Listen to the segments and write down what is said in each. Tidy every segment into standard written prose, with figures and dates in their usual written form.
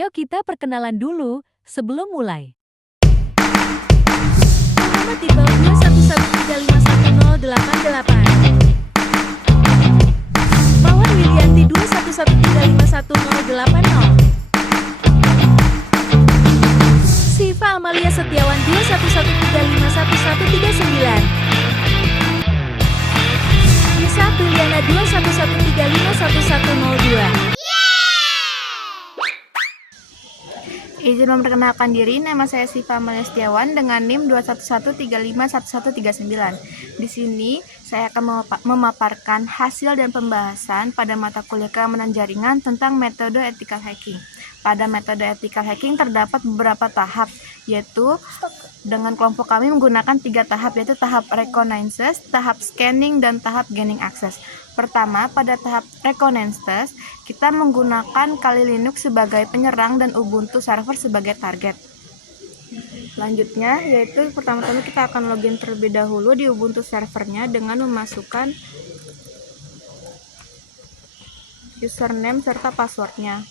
Ayo kita perkenalan dulu sebelum mulai. Nama di bawah 211351088. Mawar Wilianti 211351080. Siva Amalia Setiawan 211351139. Nisa Priliana 211351102. Izin memperkenalkan diri, nama saya Siva Amalia Setiawan dengan NIM 211351139. Di sini saya akan memaparkan hasil dan pembahasan pada mata kuliah keamanan jaringan tentang metode ethical hacking. Pada metode ethical hacking terdapat beberapa tahap, yaitu dengan kelompok kami menggunakan 3 tahap, yaitu tahap reconnaissance, tahap scanning, dan tahap gaining access. Pertama, pada tahap reconnaissance, kita menggunakan Kali Linux sebagai penyerang dan Ubuntu server sebagai target. Selanjutnya, yaitu pertama-tama kita akan login terlebih dahulu di Ubuntu servernya dengan memasukkan username serta passwordnya.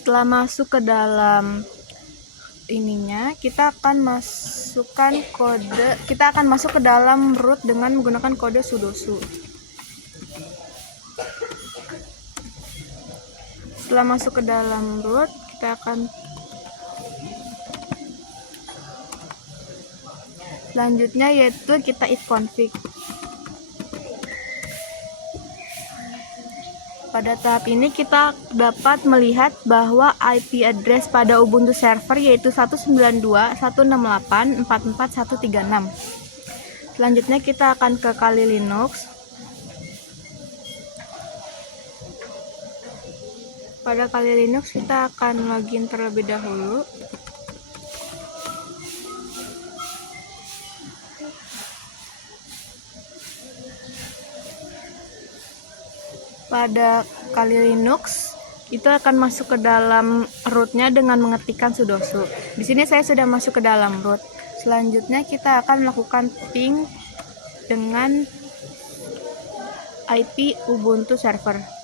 Setelah masuk ke dalam ininya, kita akan masuk ke dalam root dengan menggunakan kode sudoku. Setelah masuk ke dalam root, kita akan selanjutnya yaitu kita ifconfig. Pada tahap ini kita dapat melihat bahwa IP address pada Ubuntu server yaitu 192.168.44.136. Selanjutnya kita akan ke Kali Linux. Pada Kali Linux kita akan login terlebih dahulu. Pada Kali Linux itu akan masuk ke dalam rootnya dengan mengetikkan sudoku. Di sini saya sudah masuk ke dalam root. Selanjutnya kita akan melakukan ping dengan IP Ubuntu server.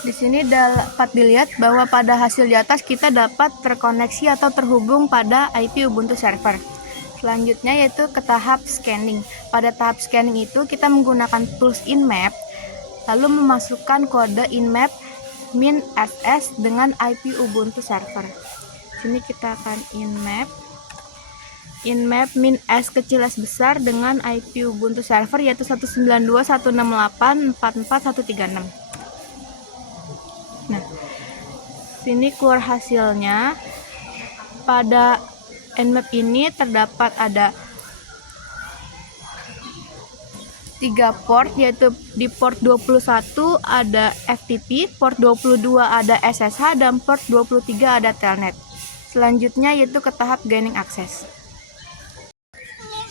Di sini dapat dilihat bahwa pada hasil di atas kita dapat terkoneksi atau terhubung pada IP Ubuntu server. Selanjutnya yaitu ke tahap scanning. Pada tahap scanning itu kita menggunakan tools InMap, lalu memasukkan kode InMap min ss dengan IP Ubuntu server. Sini kita akan InMap min s kecil s besar dengan IP Ubuntu server yaitu 192.168.44.136. Nah, sini keluar hasilnya. Pada Nmap ini terdapat ada 3 port, yaitu di port 21 ada FTP, port 22 ada SSH, dan port 23 ada Telnet. Selanjutnya yaitu ke tahap gaining access.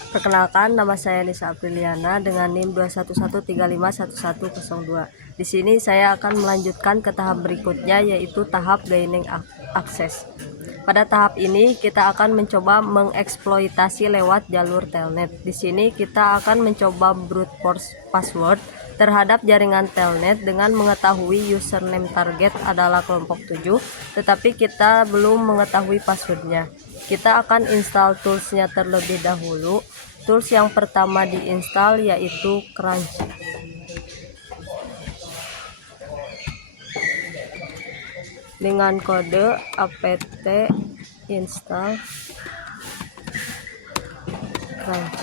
Perkenalkan, nama saya Nisa Priliana dengan NIM 211351102. Di sini saya akan melanjutkan ke tahap berikutnya yaitu tahap gaining access. Pada tahap ini kita akan mencoba mengeksploitasi lewat jalur Telnet. Di sini kita akan mencoba brute force password terhadap jaringan Telnet dengan mengetahui username target adalah kelompok 7, tetapi kita belum mengetahui passwordnya. Kita akan install toolsnya terlebih dahulu. Tools yang pertama diinstal yaitu Crunch. Dengan kode apt install Crunch.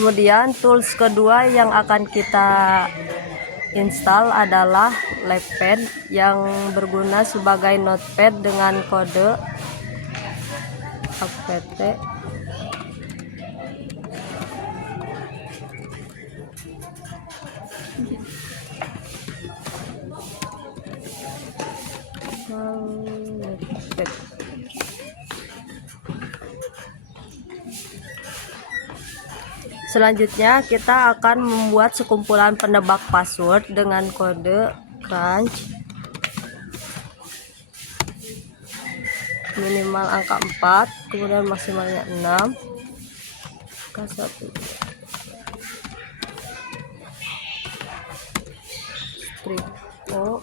Kemudian tools kedua yang akan kita install adalah Lepad yang berguna sebagai notepad dengan kode apt Notepad. Selanjutnya kita akan membuat sekumpulan penebak password dengan kode crunch minimal angka 4, kemudian maksimalnya 6, angka 1, strip o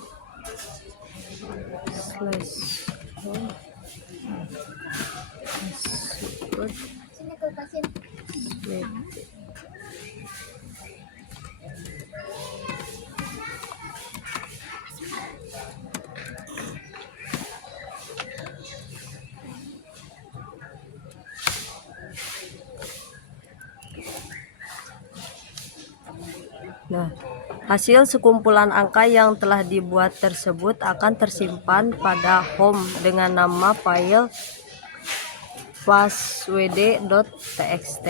slash o password slip. Nah, hasil sekumpulan angka yang telah dibuat tersebut akan tersimpan pada home dengan nama file passwd.txt.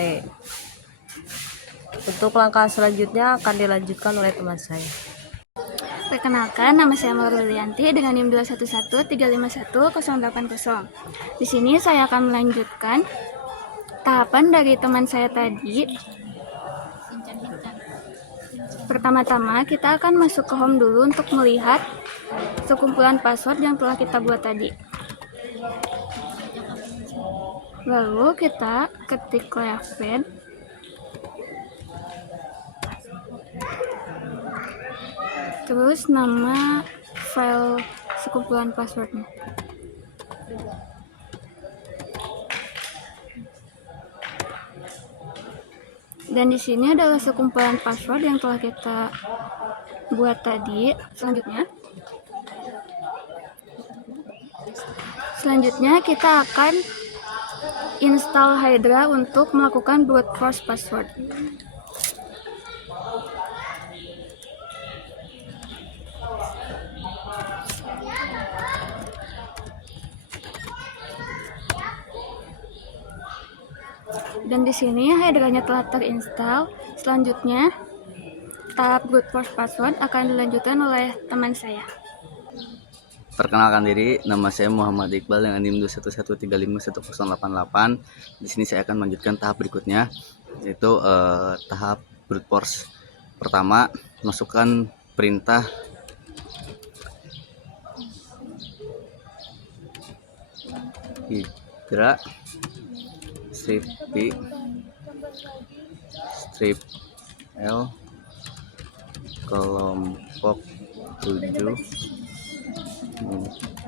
Untuk langkah selanjutnya akan dilanjutkan oleh teman saya. Perkenalkan, nama saya Maura Wilianti dengan NIM 211351080. Di sini saya akan melanjutkan tahapan dari teman saya tadi. Pertama-tama kita akan masuk ke home dulu untuk melihat sekumpulan password yang telah kita buat tadi. Lalu kita ketik Lepad. Terus nama file sekumpulan passwordnya. Dan di sini adalah sekumpulan password yang telah kita buat tadi. Selanjutnya kita akan install Hydra untuk melakukan brute force password. Dan di sini Hydra-nya telah terinstall. Selanjutnya, tahap brute force password akan dilanjutkan oleh teman saya. Perkenalkan diri, nama saya Muhammad Iqbal dengan NIM 211351088. Di sini saya akan melanjutkan tahap berikutnya, yaitu tahap brute force. Pertama, masukkan perintah Hydra strip P strip L kelompok 7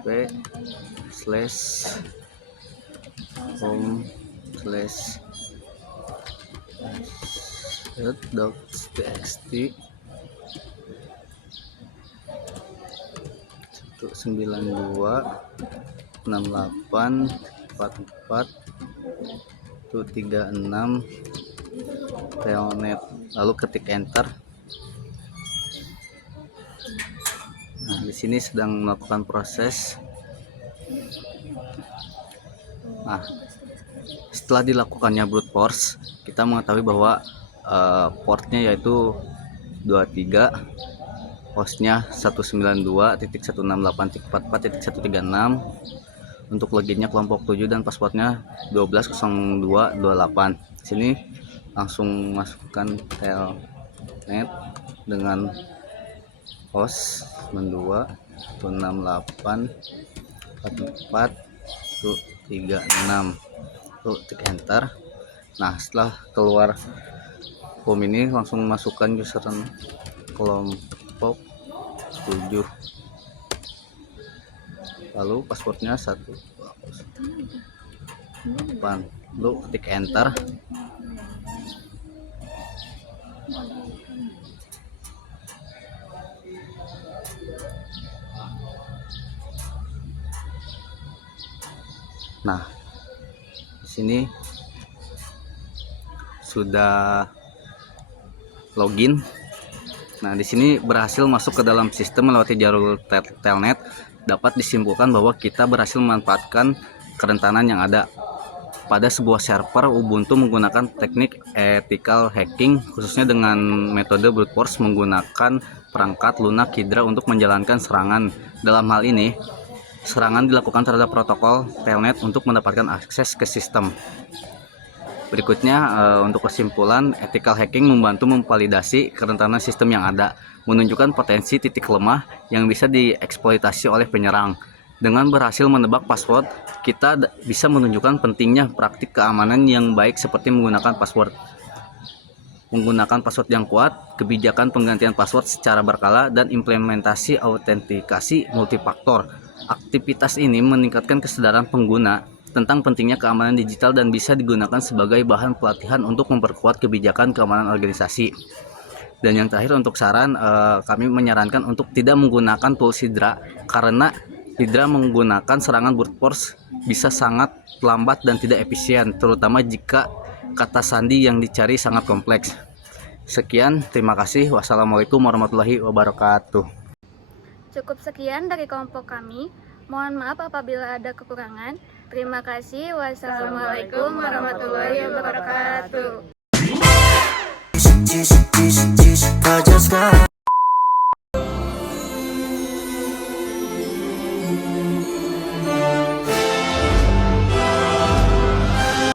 P slash home slash docs.txt 192 68 44 136 telnet, lalu ketik enter. Nah, di sini sedang melakukan proses. Nah, setelah dilakukannya brute force, kita mengetahui bahwa portnya yaitu 23, hostnya 192.168.44.136. Untuk loginnya kelompok 7 dan passwordnya 120228. Sini langsung masukkan telnet dengan host 92.168.44.136. Lalu klik enter. Nah, setelah keluar home ini langsung masukkan username kelompok 7, lalu passwordnya 1 lalu ketik enter. Nah, di sini sudah login. Nah, di sini berhasil masuk ke dalam sistem melewati jalur telnet, dapat disimpulkan bahwa kita berhasil memanfaatkan kerentanan yang ada pada sebuah server Ubuntu menggunakan teknik ethical hacking, khususnya dengan metode brute force menggunakan perangkat lunak Hydra untuk menjalankan serangan. Dalam hal ini, serangan dilakukan terhadap protokol telnet untuk mendapatkan akses ke sistem. Berikutnya, untuk kesimpulan, ethical hacking membantu memvalidasi kerentanan sistem yang ada, menunjukkan potensi titik lemah yang bisa dieksploitasi oleh penyerang. Dengan berhasil menebak password, kita bisa menunjukkan pentingnya praktik keamanan yang baik seperti menggunakan password yang kuat, kebijakan penggantian password secara berkala, dan implementasi autentikasi multifaktor. Aktivitas ini meningkatkan kesadaran pengguna tentang pentingnya keamanan digital dan bisa digunakan sebagai bahan pelatihan untuk memperkuat kebijakan keamanan organisasi. Dan yang terakhir untuk saran, kami menyarankan untuk tidak menggunakan tools Hydra karena Hydra menggunakan serangan brute force bisa sangat lambat dan tidak efisien, terutama jika kata sandi yang dicari sangat kompleks. Sekian, terima kasih. Wassalamualaikum warahmatullahi wabarakatuh. Cukup sekian dari kelompok kami. Mohon maaf apabila ada kekurangan. Terima kasih. Wassalamualaikum warahmatullahi wabarakatuh.